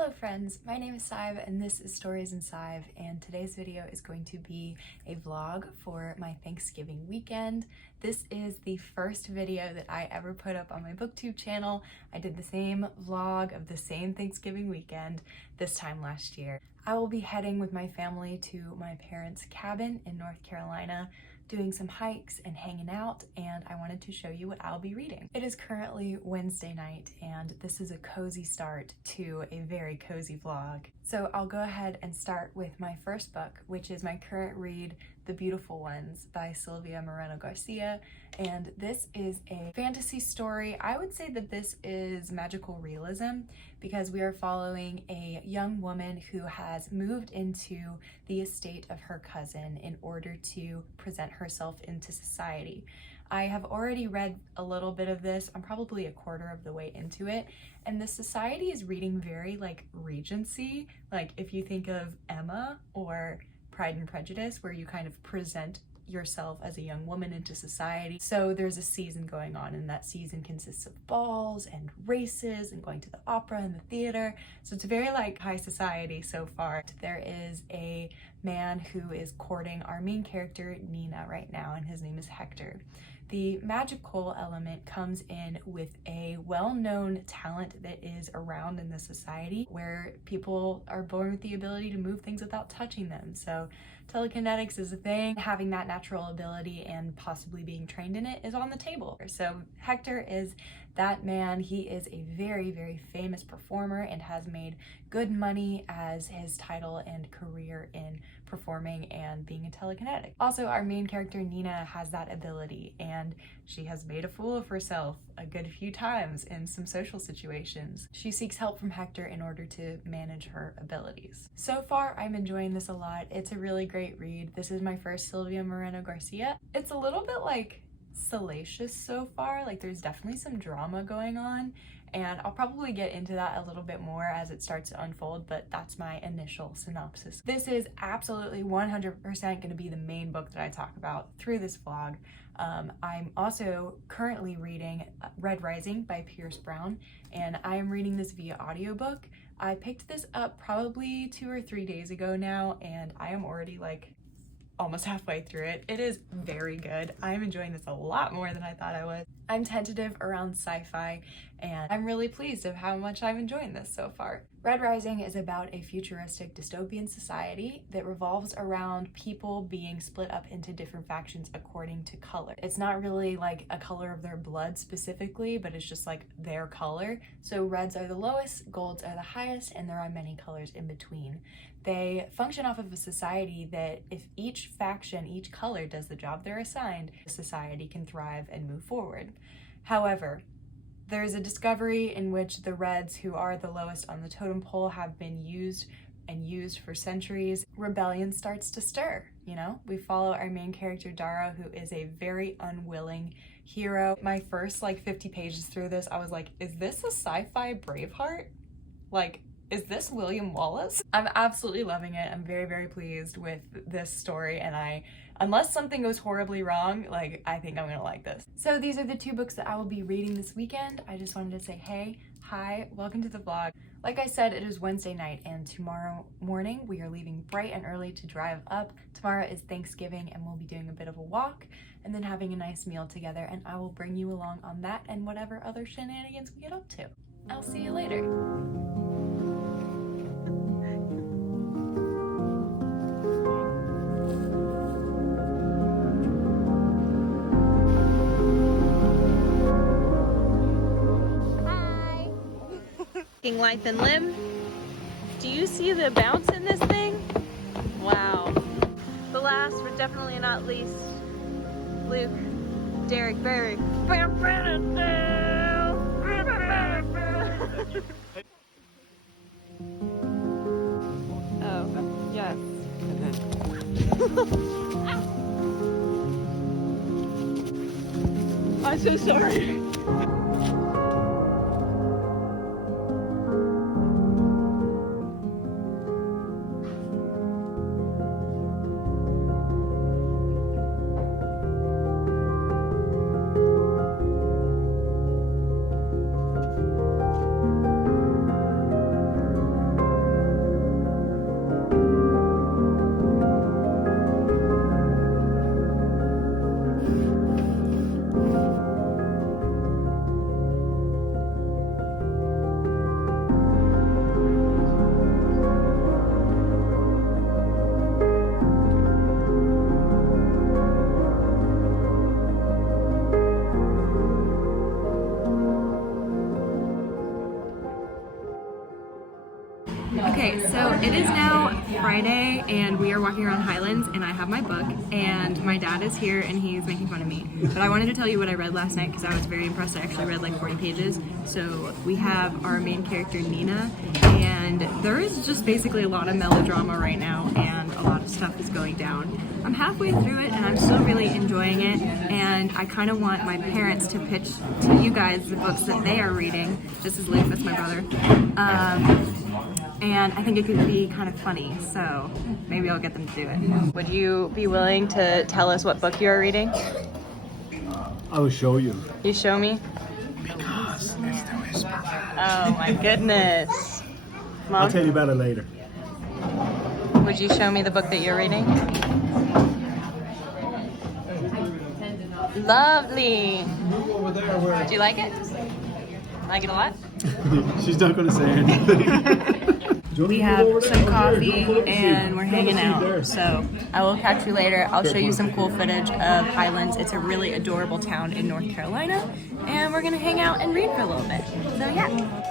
Hello friends, my name is Sive and this is Stories in Sive, and today's video is going to be a vlog for my Thanksgiving weekend. This is the first video that I ever put up on my booktube channel. I did the same vlog of the same Thanksgiving weekend this time last year. I will be heading with my family to my parents' cabin in North Carolina, doing some hikes and hanging out, and I wanted to show you what I'll be reading. It is currently Wednesday night, and this is a cozy start to a very cozy vlog. So I'll go ahead and start with my first book, which is my current read, The Beautiful Ones by Silvia Moreno Garcia, and this is a fantasy story. I would say that this is magical realism because we are following a young woman who has moved into the estate of her cousin in order to present herself into society. I have already read a little bit of this. I'm probably a quarter of the way into it, and the society is reading very like Regency, like if you think of Emma or Pride and Prejudice, where you kind of present yourself as a young woman into society. So there's a season going on, and that season consists of balls and races and going to the opera and the theater. So it's very like high society so far. There is a man who is courting our main character Nina right now, and his name is Hector. The magical element comes in with a well-known talent that is around in the society where people are born with the ability to move things without touching them. So telekinetics is a thing. Having that natural ability and possibly being trained in it is on the table. So Hector is that man. He is a very, very famous performer and has made good money as his title and career in performing and being a telekinetic. Also, our main character Nina has that ability, and she has made a fool of herself a good few times in some social situations. She seeks help from Hector in order to manage her abilities. So far, I'm enjoying this a lot. It's a really great read. This is my first Silvia Moreno Garcia. It's a little bit like salacious so far. Like there's definitely some drama going on, and I'll probably get into that a little bit more as it starts to unfold, but that's my initial synopsis. This is absolutely 100% going to be the main book that I talk about through this vlog. I'm also currently reading Red Rising by Pierce Brown, and I am reading this via audiobook. I picked this up probably 2 or 3 days ago now, and I am already like almost halfway through it. It is very good. I'm enjoying this a lot more than I thought I would. I'm tentative around sci-fi, and I'm really pleased of how much I'm enjoying this so far. Red Rising is about a futuristic dystopian society that revolves around people being split up into different factions according to color. It's not really like a color of their blood specifically, but it's just like their color. So reds are the lowest, golds are the highest, and there are many colors in between. They function off of a society that if each faction, each color does the job they're assigned, the society can thrive and move forward. However, there's a discovery in which the reds, who are the lowest on the totem pole, have been used for centuries. Rebellion starts to stir, you know? We follow our main character Dara, who is a very unwilling hero. My first like 50 pages through this, I was like, is this a sci-fi Braveheart? Like, is this William Wallace? I'm absolutely loving it. I'm very, very pleased with this story, and unless something goes horribly wrong, like, I think I'm gonna like this. So these are the 2 books that I will be reading this weekend. I just wanted to say, hey, hi, welcome to the vlog. Like I said, it is Wednesday night, and tomorrow morning we are leaving bright and early to drive up. Tomorrow is Thanksgiving, and we'll be doing a bit of a walk and then having a nice meal together, and I will bring you along on that and whatever other shenanigans we get up to. I'll see you later. Life and limb. Do you see the bounce in this thing? Wow. The last but definitely not least, Luke, Derek, Barry. Oh, yes. I'm so sorry. Okay, so it is now Friday and we are walking around Highlands and I have my book and my dad is here and he's making fun of me. But I wanted to tell you what I read last night because I was very impressed. I actually read like 40 pages. So we have our main character Nina and there is just basically a lot of melodrama right now and a lot of stuff is going down. I'm halfway through it and I'm still really enjoying it, and I kind of want my parents to pitch to you guys the books that they are reading. This is Luke, that's my brother. And I think it could be kind of funny, so maybe I'll get them to do it. Would you be willing to tell us what book you are reading? I will show you. You show me? Because it's the whisper. Oh my goodness. I'll Mom, tell you about it later. would you show me the book that you're reading? Lovely. Move over there where... Do you like it? Like it a lot? She's not going to say anything. We have some coffee and we're hanging out, so I will catch you later. I'll show you some cool footage of Highlands. It's a really adorable town in North Carolina, and we're gonna hang out and read for a little bit. So yeah.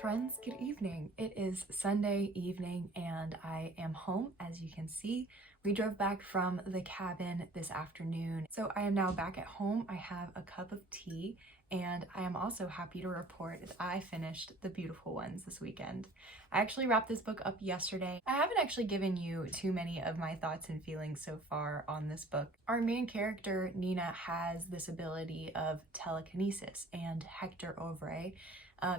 Friends, good evening. It is Sunday evening and I am home. As you can see, we drove back from the cabin this afternoon. So I am now back at home. I have a cup of tea and I am also happy to report that I finished The Beautiful Ones this weekend. I actually wrapped this book up yesterday. I haven't actually given you too many of my thoughts and feelings so far on this book. Our main character, Nina, has this ability of telekinesis, and Hector Ovrey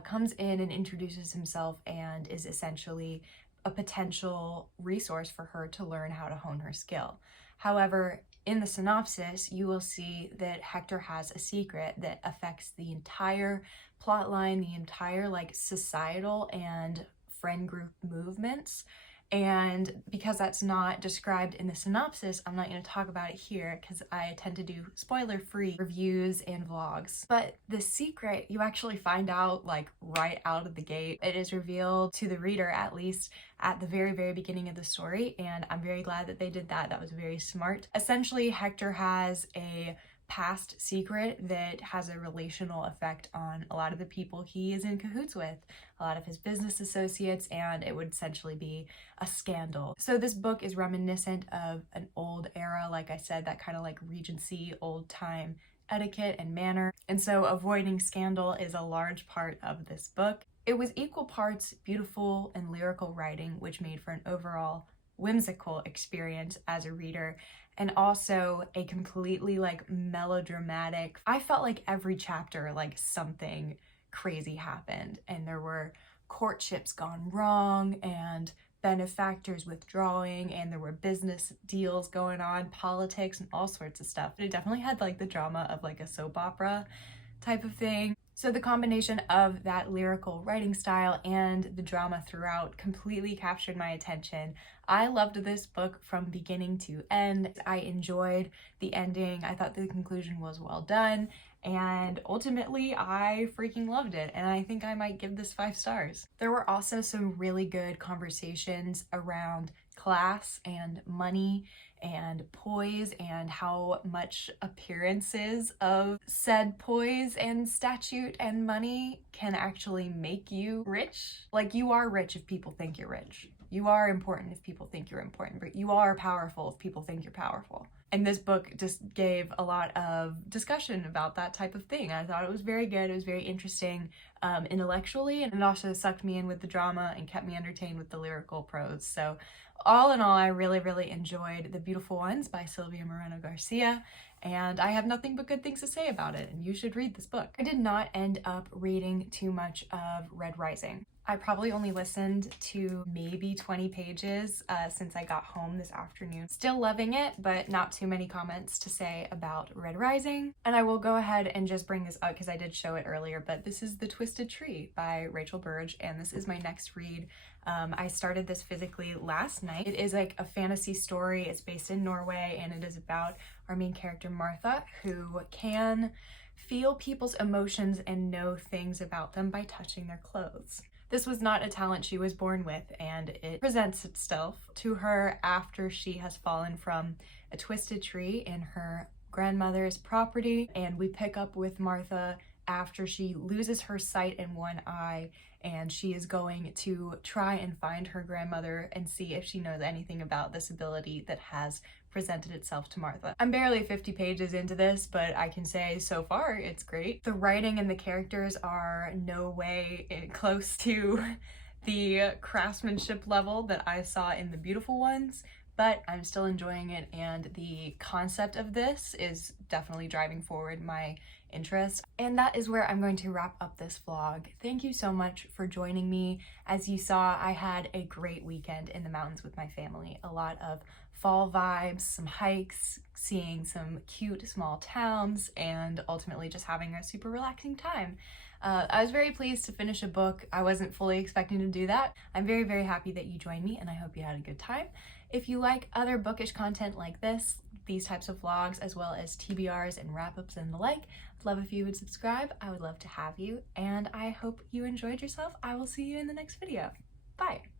comes in and introduces himself and is essentially a potential resource for her to learn how to hone her skill. However, in the synopsis, you will see that Hector has a secret that affects the entire plotline, the entire societal and friend group movements. And because that's not described in the synopsis, I'm not going to talk about it here because I tend to do spoiler-free reviews and vlogs. But the secret, you actually find out right out of the gate. It is revealed to the reader, at least at the very, very beginning of the story, and I'm very glad that they did that. That was very smart. Essentially, Hector has a past secret that has a relational effect on a lot of the people he is in cahoots with, a lot of his business associates, and it would essentially be a scandal. So this book is reminiscent of an old era, like I said, that kind of Regency, old time etiquette and manner. And so avoiding scandal is a large part of this book. It was equal parts beautiful and lyrical writing, which made for an overall whimsical experience as a reader, and also a completely melodramatic. I felt like every chapter something crazy happened, and there were courtships gone wrong and benefactors withdrawing, and there were business deals going on, politics, and all sorts of stuff. It definitely had the drama of a soap opera type of thing. So the combination of that lyrical writing style and the drama throughout completely captured my attention. I loved this book from beginning to end. I enjoyed the ending. I thought the conclusion was well done. and ultimately I freaking loved it, and I think I might give this 5 stars. There were also some really good conversations around class and money and poise and how much appearances of said poise and statute and money can actually make you rich. Like, you are rich if people think you're rich. You are important if people think you're important, but you are powerful if people think you're powerful. And this book just gave a lot of discussion about that type of thing. I thought it was very good. It was very interesting intellectually, and it also sucked me in with the drama and kept me entertained with the lyrical prose. So all in all, I really, really enjoyed The Beautiful Ones by Silvia Moreno Garcia, and I have nothing but good things to say about it, and you should read this book. I did not end up reading too much of Red Rising. I probably only listened to maybe 20 pages since I got home this afternoon. Still loving it, but not too many comments to say about Red Rising. And I will go ahead and just bring this up because I did show it earlier, but this is The Twisted Tree by Rachel Burge, and this is my next read. I started this physically last night. It is like a fantasy story. It's based in Norway, and it is about our main character Martha, who can feel people's emotions and know things about them by touching their clothes. This was not a talent she was born with, and it presents itself to her after she has fallen from a twisted tree in her grandmother's property. And we pick up with Martha after she loses her sight in one eye, and she is going to try and find her grandmother and see if she knows anything about this ability that has presented itself to Martha. I'm barely 50 pages into this, but I can say so far it's great. The writing and the characters are no way close to the craftsmanship level that I saw in The Beautiful Ones, but I'm still enjoying it, and the concept of this is definitely driving forward my interest. And that is where I'm going to wrap up this vlog. Thank you so much for joining me. As you saw, I had a great weekend in the mountains with my family. A lot of fall vibes, some hikes, seeing some cute small towns, and ultimately just having a super relaxing time. I was very pleased to finish a book. I wasn't fully expecting to do that. I'm very, very happy that you joined me, and I hope you had a good time. If you like other bookish content like this, these types of vlogs, as well as TBRs and wrap-ups and the like, I'd love if you would subscribe. I would love to have you, and I hope you enjoyed yourself. I will see you in the next video. Bye!